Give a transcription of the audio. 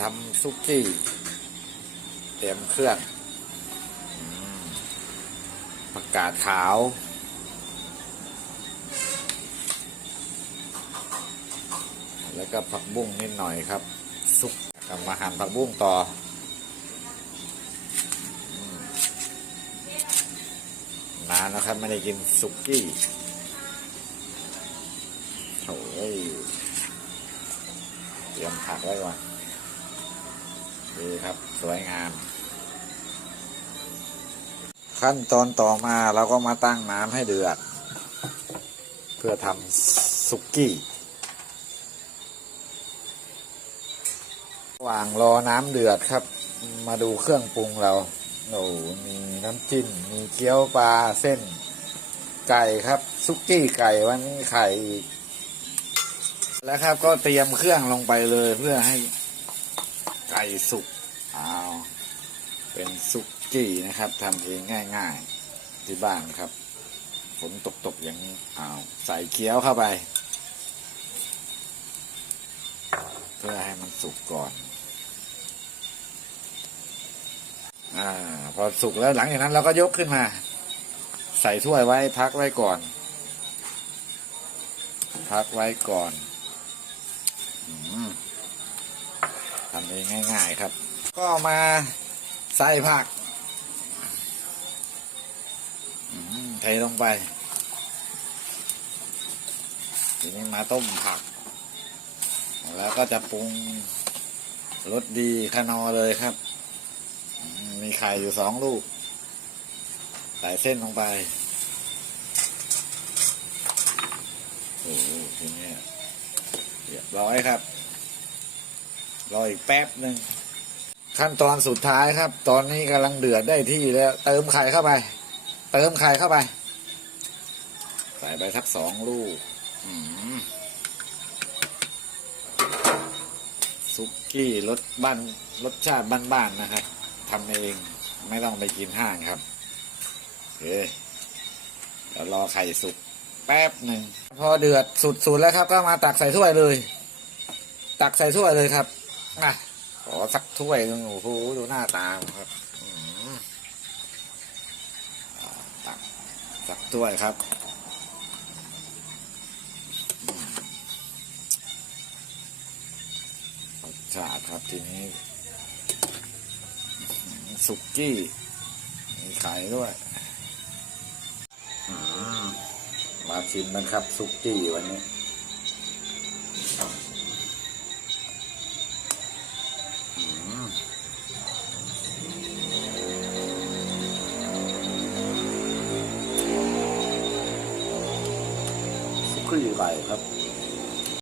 ทำซุกี้เตรียมเครื่องผักกาดขาว แล้วก็ผักบุ้งนิดหน่อยครับ ซุปกลับมาหั่นผักบุ้งต่อนานแล้วครับ ไม่ได้กินซุกี้โอ้ย เตรียมผักไว้ก่อนดีครับสวยงาม ขั้นตอนต่อมาเราก็มาตั้งน้ำให้เดือด เพื่อทำซุกี้ระหว่างรอน้ำเดือดครับ มาดูเครื่องปรุงเราโอ้มีน้ำจิ้มมีเกี๊ยวปลาเส้น ไก่ครับซุกี้ไก่วันนี้ไข่อีก แล้วครับก็เตรียมเครื่องลงไปเลยเพื่อให้ไก่สุกอ้าวเป็นซุกี้นะครับทำเองง่ายๆ ที่บ้านครับฝนตกๆอย่างนี้อ้าวใส่เกี๊ยวเข้าไป เพื่อให้มันสุกก่อนอ่าพอสุกแล้วหลังจากนั้นเราก็ยกขึ้นมา ใส่ถ้วยไว้พักไว้ก่อน พักไว้ก่อน ทำเองง่าย ๆ ครับ ก็มาใส่ผักอืมเทลงไป ทีนี้มาต้มผัก แล้วก็จะปรุงรสดีขนอเลยครับ มีไข่อยู่สองลูก ใส่เส้นลงไป โอ้โหทีนี้ รียบร้อยครับ รออีกแป๊บหนึ่งขั้นตอนสุดท้ายครับ ตอนนี้กำลังเดือดได้ที่แล้ว เติมไข่เข้าไป เติมไข่เข้าไป ใส่ไปสักสองลูกซุกี้รสบ้านรสชาติบ้านๆนะครับทำเองไม่ต้องไปกินห้างครับโอเคเดี๋ยวรอไข่สุก แป๊บหนึ่งพอเดือดสุดๆแล้วครับ ก็มาตักใส่ถ้วยเลย ตักใส่ถ้วยเลยครับอะขอสักถ้วยหนึงโอ้โหดูหน้าตาครับตักสักถ้วยครับรสชาติครับทีนี้ สุกี้มีไข่ด้วย มาชิมนะครับซุกี้วันนี้สุกี้ไก่ครับ